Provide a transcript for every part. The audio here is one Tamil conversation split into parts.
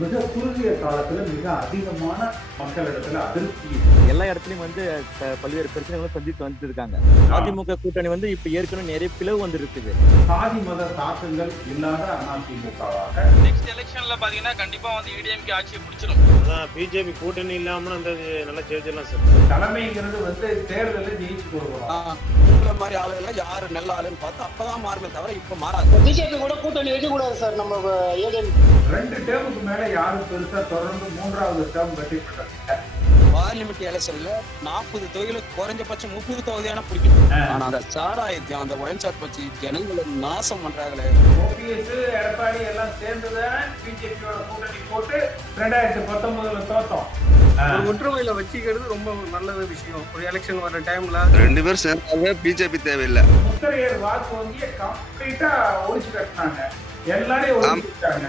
மிக குறுகிய காலத்துல மிக அதிகமான மக்களிடத்துல அதிருப்தி. எல்லா இடத்துலயும் வந்து பல்வேறு பிரச்சனைகளும் சந்தித்து வந்துட்டு இருக்காங்க அதிமுக கூட்டணி வந்து இப்ப ஏற்கனவே நிறைய பிளவு வந்து இருக்குது சாதி மத தாக்கங்கள் இல்லாத அதிமுகவாக நெக்ஸ்ட் எலெக்ஷன்ல பாத்தீங்கன்னா கண்டிப்பா வந்து இடிஎம்கே ஆட்சியை பிடிச்சிடும் பிஜேபி கூட்டணி இல்லாமல் அந்த நல்லா ஜெயிச்சிடலாம் சார். தலைமைங்கிறது வந்து தேர்தலில் ஜெயிச்சு கொடுக்குறோம் உங்களை மாதிரி ஆளுகள் யாரு நல்ல ஆளுன்னு பார்த்து அப்பதான் மாறுமே தவிர இப்ப மாறாது. பிஜேபி கூட கூட்டணி வைக்க கூடாது சார் நம்ம ஏடிஎம் ரெண்டு டேர்முக்கு மேல யாரும் பெருசா தொடர்ந்து மூன்றாவது டேர்ம் வெற்றி பெற்றிருக்கீங்க பார்லிமெண்ட் எலெக்ஷன்ல நாற்பது தொகுதியில குறைஞ்சபட்சம் முப்பது தொகுதியான பிடிக்கும் ஆனா அந்த சாராயத்தையும் அந்த ஒயின் ஷாட் வச்சு ஜனங்களை நாசம் பண்றாங்களே. ஓபிஎஸ் எடப்பாடி எல்லாம் சேர்ந்துதானே பிஜேபியோட கூட்டணி போட்டு ரெண்டாயிரத்தி பத்தொன்பதுல தோத்தோம். ஒற்றுமையில வச்சுக்கிறது ரொம்ப ஒரு நல்ல விஷயம். ஒரு எலெக்ஷன் வர டைம்ல ரெண்டு பேரும் சேர்ந்தாவே பிஜேபி தேவையில்லை. முத்திரையர் வாக்கு வங்கியை கம்ப்ளீட்டா ஒழிச்சு கட்டினாங்க. எல்லாரையும் ஒழிச்சுட்டாங்க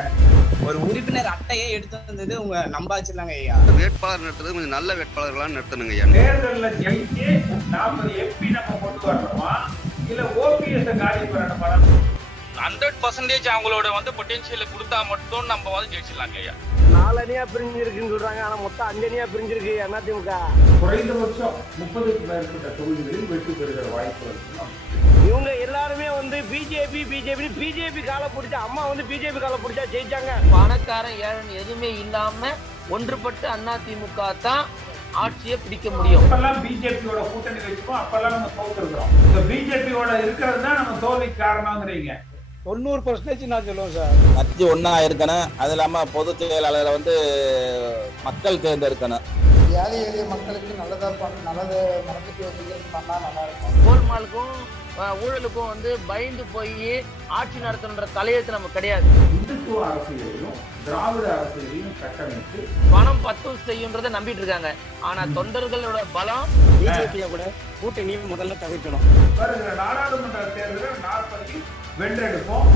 ஒரு உறுப்பினர் அட்டையே எடுத்து வந்தது உங்க நம்பாச்சிருந்தாங்க ஐயா. வேட்பாளர் நிறுத்துறது கொஞ்சம் நல்ல வேட்பாளர்களா நிறுத்தணுங்க ஐயா. தேர்தல்ல ஜெயிச்சு நாற்பது எம்பி நம்ம கொண்டு வரணுமா? இல்ல ஓபிஎஸ் காலி பண்ணணுமா ஹண்ட்ரட் பர்சன்டேஜ் அவங்களோட வந்து பொட்டென்ஷியலை கொடுத்தா மட்டும் நம்ம வந்து ஜெயிச்சிடலாங்க ஐயா. நாலனியா பிரிஞ்சிருக்குன்னு சொல்றாங்க. ஆனா மொத்தம் அஞ்சனியா பிரிஞ்சிருக்கு அதிமுக குறைந்தபட்சம் முப்பதுக்கு மேற்பட்ட தொகுதிகளில் வெற்றி பெறுகிற வாய்ப்பு இருக்கு பிஜேபி பிஜேபி பிஜேபி காலை பிடிச்சா அம்மா வந்து பிஜேபி காலை பிடிச்சா ஜெயிச்சாங்க. பணக்காரன் ஏழன் எதுவுமே இல்லாம ஒன்றுபட்டு அதிமுக தான் ஆட்சியை பிடிக்க முடியும். அப்பெல்லாம் பிஜேபியோட கூட்டணி வச்சுப்போம் அப்பெல்லாம் நம்ம தோத்துருக்கிறோம். இந்த பிஜேபியோட இருக்கிறது தான் நம்ம தோல்விக்கு காரணங்கிறீங்க. தொண்ணூறு பர்சன்டேஜ் நான் சொல்லுவேன் சார். கட்சி ஒன்னா இருக்கணும். அது இல்லாம பொதுச் செயலாளரை வந்து மக்கள் தேர்ந்தெடுக்கணும். ஏழை எளிய மக்களுக்கு நல்லதா பண்ண நல்லது நடந்துட்டு வந்து பண்ணா நல்லா இருக்கும். கோல்மாலுக்கும் ஊழலுக்கும் வந்து பயந்து போய் ஆட்சி நடத்தணுன்ற தலையெழுத்து நமக்கு கிடையாது. இந்துத்துவ அரசியலையும் திராவிட அரசியலையும் கட்டமைத்து பணம் பத்து செய்யுன்றதை நம்பிட்டு இருக்காங்க. ஆனா தொண்டர்களோட பலம் பிஜேபியை கூட கூட்டணி முதல்ல தவிர்க்கணும். வருகிற நாடாளுமன்ற தேர்தலில் நாற்பதில் வென்றெடுப்போம்.